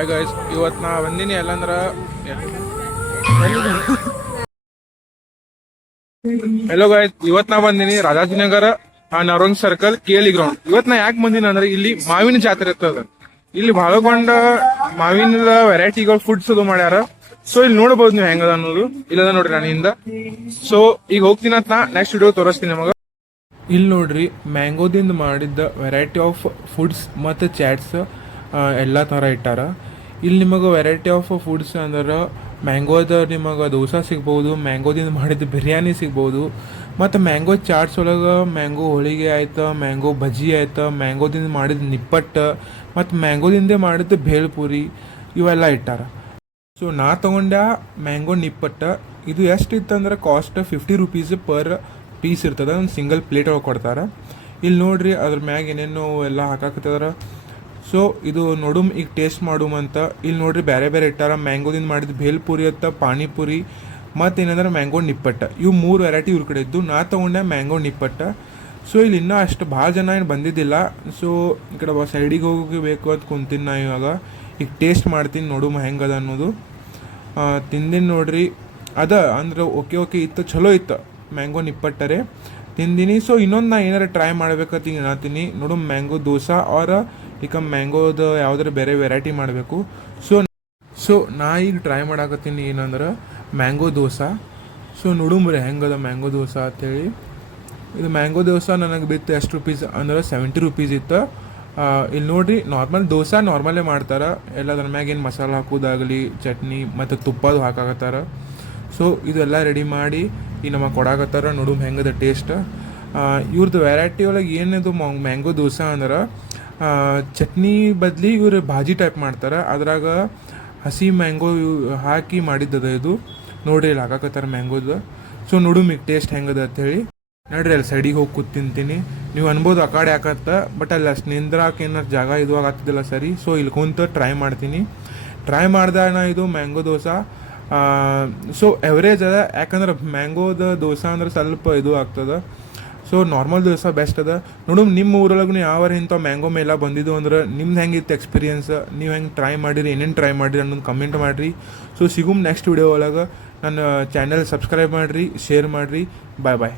Hi guys, ಇವತ್ತು ನಾ ಬಂದೀನಿ ಎಲ್ಲಂದ್ರೆ ಹೆಲೋ ಗೈಸ್, ಇವತ್ತು ನಾ ಬಂದೀನಿ ರಾಜಾಜಿನಗರ ನವರಂಗ್ ಸರ್ಕಲ್ ಕೇಳಿ ಗ್ರೌಂಡ್. ಇವತ್ತು ನಾ ಯಾಕೆ ಬಂದೀನಿ ಅಂದ್ರೆ ಇಲ್ಲಿ ಮಾವಿನ ಜಾತ್ರೆ ಇರ್ತದ. ಇಲ್ಲಿ ಭಾಳಕೊಂಡ ಮಾವಿನ ವೆರೈಟಿಗಳು ಫುಡ್ಸ್ ಅದು ಮಾಡ್ಯಾರ. ಸೊ ಇಲ್ಲಿ ನೋಡಬಹುದು ನೀವು ಹೆಂಗದ ಅನ್ನೋದು. ಇಲ್ಲದ ನೋಡ್ರಿ ನನ್ನಿಂದ. ಸೊ ಈಗ ಹೋಗ್ತೀನಿ ಅಂತ ನಾ ನೆಕ್ಸ್ಟ್ ವಿಡಿಯೋ ತೋರಿಸ್ತೀನಿ ನಿಮಗೆ. ಇಲ್ಲಿ ನೋಡ್ರಿ ಮ್ಯಾಂಗೋದಿಂದ ಮಾಡಿದ್ದ ವೆರೈಟಿ ಆಫ್ ಫುಡ್ಸ್ ಮತ್ತು ಚಾಟ್ಸ್ ಎಲ್ಲ ಥರ ಇಟ್ಟಾರ. ಇಲ್ಲಿ ನಿಮಗೆ ವೆರೈಟಿ ಆಫ್ ಫುಡ್ಸ್ ಅಂದ್ರೆ ಮ್ಯಾಂಗೋದ ನಿಮಗೆ ದೋಸೆ ಸಿಗ್ಬೋದು, ಮ್ಯಾಂಗೋದಿಂದ ಮಾಡಿದ ಬಿರಿಯಾನಿ ಸಿಗ್ಬೋದು, ಮತ್ತು ಮ್ಯಾಂಗೋ ಚಾಟ್ಸ್ ಒಳಗೆ ಮ್ಯಾಂಗೋ ಹೋಳಿಗೆ ಆಯ್ತು, ಮ್ಯಾಂಗೋ ಬಜ್ಜಿ ಆಯ್ತು, ಮ್ಯಾಂಗೋದಿಂದ ಮಾಡಿದ ನಿಪ್ಪಟ್ಟು ಮತ್ತು ಮ್ಯಾಂಗೋದಿಂದ ಮಾಡಿದ ಭೇಲ್ಪುರಿ ಇವೆಲ್ಲ ಇಟ್ಟಾರ. ಸೊ ನಾ ತೊಗೊಂಡೆ ಮ್ಯಾಂಗೋ ನಿಪ್ಪಟ್ಟು. ಇದು ಎಷ್ಟು ಇತ್ತಂದ್ರೆ ಕಾಸ್ಟ್ 50 ರೂಪೀಸ್ ಪರ್ ಪೀಸ್ ಇರ್ತದೆ. ಒಂದು ಸಿಂಗಲ್ ಪ್ಲೇಟ್ ಒಳಗೆ ಕೊಡ್ತಾರೆ. ಇಲ್ಲಿ ನೋಡ್ರಿ ಅದ್ರ ಮ್ಯಾಗ ಏನೇನು ಎಲ್ಲ ಹಾಕಾಕತ್ತದಾರ. ಸೊ ಇದು ನೋಡುಮ್ ಈಗ ಟೇಸ್ಟ್ ಮಾಡುಮ್ ಅಂತ. ಇಲ್ಲಿ ನೋಡ್ರಿ ಬೇರೆ ಬೇರೆ ಇಟ್ಟಾರ. ಮ್ಯಾಂಗೋದಿಂದ ಮಾಡಿದ ಭೇಲ್ಪುರಿ ಅಂತ, ಪಾನಿಪುರಿ ಮತ್ತು ಏನಂದ್ರೆ ಮ್ಯಾಂಗೋ ನಿಪ್ಪಟ್ಟು. ಇವು 3 ವೆರೈಟಿ ಇವ್ರ ಕಡೆ ಇದ್ದು. ನಾ ತೊಗೊಂಡೆ ಮ್ಯಾಂಗೋ ನಿಪ್ಪಟ್ಟು. ಸೊ ಇಲ್ಲಿ ಇನ್ನೂ ಅಷ್ಟು ಭಾಳ ಜನ ಏನು ಬಂದಿದ್ದಿಲ್ಲ. ಸೊ ಈ ಕಡೆ ಸೈಡಿಗೆ ಹೋಗಬೇಕು ಅಂತ ಕುಂತೀನಿ ನಾ ಇವಾಗ. ಈಗ ಟೇಸ್ಟ್ ಮಾಡ್ತೀನಿ, ನೋಡುಮ್ ಹೆಂಗದ ಅನ್ನೋದು. ತಿಂದಿನ ನೋಡ್ರಿ ಅದ ಅಂದ್ರೆ ಓಕೆ ಇತ್ತು, ಚಲೋ ಇತ್ತು ಮ್ಯಾಂಗೋ ನಿಪ್ಪಟ್ಟರೆ ತಿಂದಿನಿ. ಸೊ ಇನ್ನೊಂದು ನಾ ಏನಾರ ಟ್ರೈ ಮಾಡ್ಬೇಕಂತ ಈಗ ನಾತೀನಿ. ನೋಡು ಮ್ಯಾಂಗೋ ದೋಸೆ ಆರ್ ಈಗ ಮ್ಯಾಂಗೋದು ಯಾವ್ದಾರ ಬೇರೆ ವೆರೈಟಿ ಮಾಡಬೇಕು. ಸೊ ನಾ ಈಗ ಟ್ರೈ ಮಾಡಾಕತ್ತೀನಿ ಏನಂದ್ರೆ ಮ್ಯಾಂಗೋ ದೋಸೆ. ಸೊ ನೋಡುಮ್ರಿ ಹೆಂಗದ ಮ್ಯಾಂಗೋ ದೋಸೆ ಅಂತೇಳಿ. ಇದು ಮ್ಯಾಂಗೋ ದೋಸೆ ನನಗೆ ಬಿತ್ತು ಎಷ್ಟು ರೂಪೀಸ್ ಅಂದ್ರೆ 70 ರೂಪೀಸ್ ಇತ್ತು. ಇಲ್ಲಿ ನೋಡ್ರಿ ನಾರ್ಮಲ್ ದೋಸೆ ನಾರ್ಮಲೇ ಮಾಡ್ತಾರೆ. ಎಲ್ಲ ಅದ್ರ ಮ್ಯಾಗ ಏನು ಮಸಾಲೆ ಹಾಕೋದಾಗಲಿ, ಚಟ್ನಿ ಮತ್ತು ತುಪ್ಪದು ಹಾಕಾಕತ್ತಾರ. ಸೊ ಇದೆಲ್ಲ ರೆಡಿ ಮಾಡಿ ಈ ನಮಗೆ ಕೊಡಾಕತ್ತಾರ. ನೋಡುಮ್ ಹೆಂಗದ ಟೇಸ್ಟ್. ಇವ್ರದ್ದು ವೆರೈಟಿ ಒಳಗೆ ಏನಿದು ಮ್ಯಾಂಗೋ ದೋಸೆ ಅಂದ್ರೆ ಚಟ್ನಿ ಬದಲಿ ಇವ್ರು ಭಾಜಿ ಟೈಪ್ ಮಾಡ್ತಾರೆ. ಅದ್ರಾಗ ಹಸಿ ಮ್ಯಾಂಗೋ ಹಾಕಿ ಮಾಡಿದ್ದದ ಇದು. ನೋಡ್ರಿ ಇಲ್ಲಿ ಹಾಕಾಕತ್ತಾರ ಮ್ಯಾಂಗೋದು. ಸೊ ನೋಡುಮ್ ಈಗ ಟೇಸ್ಟ್ ಹೆಂಗದ ಅಂಥೇಳಿ. ನೋಡ್ರಿ ಅಲ್ಲಿ ಸೈಡಿಗೆ ಹೋಗಿ ಕೂತಿಂತೀನಿ. ನೀವು ಅನ್ಬೋದು ಆ ಕಡೆ ಯಾಕತ್ತ, ಬಟ್ ಅಲ್ಲಿ ಅಷ್ಟು ನಿಂದ್ರಾಕ ಏನಾರು ಜಾಗ ಇದು ಆಗತ್ತಿದ್ದಿಲ್ಲ ಸರಿ. ಸೊ ಇಲ್ಲಿ ಕುಂತು ಟ್ರೈ ಮಾಡ್ತೀನಿ. ಟ್ರೈ ಮಾಡ್ದಾಗ ಇದು ಮ್ಯಾಂಗೋ ದೋಸೆ ಸೊ ಎವರೇಜ್ ಅದ. ಯಾಕಂದ್ರೆ ಮ್ಯಾಂಗೋದ ದೋಸೆ ಅಂದ್ರೆ ಸ್ವಲ್ಪ ಇದು ಆಗ್ತದೆ. ಸೊ ನಾರ್ಮಲ್ ದೋಸೆ ಬೆಸ್ಟ್ ಅದ. ನೋಡು ನಿಮ್ಮ ಊರೊಳಗೂ ಯಾವಾರ ಇಂಥ ಮ್ಯಾಂಗೋ ಮೇಲ ಬಂದಿದ್ದು ಅಂದ್ರೆ ನಿಮ್ದು ಹೆಂಗಿತ್ತು ಎಕ್ಸ್ಪೀರಿಯನ್ಸ್, ನೀವು ಹೆಂಗೆ ಟ್ರೈ ಮಾಡಿರಿ, ಏನೇನು ಟ್ರೈ ಮಾಡಿರಿ ಅನ್ನೋದು ಕಮೆಂಟ್ ಮಾಡಿರಿ. ಸೊ ಸಿಗುಮ್ ನೆಕ್ಸ್ಟ್ ವಿಡಿಯೋ ಒಳಗೆ. ನನ್ನ ಚಾನಲ್ ಸಬ್ಸ್ಕ್ರೈಬ್ ಮಾಡಿರಿ, ಶೇರ್ ಮಾಡಿರಿ. ಬಾಯ್ ಬಾಯ್.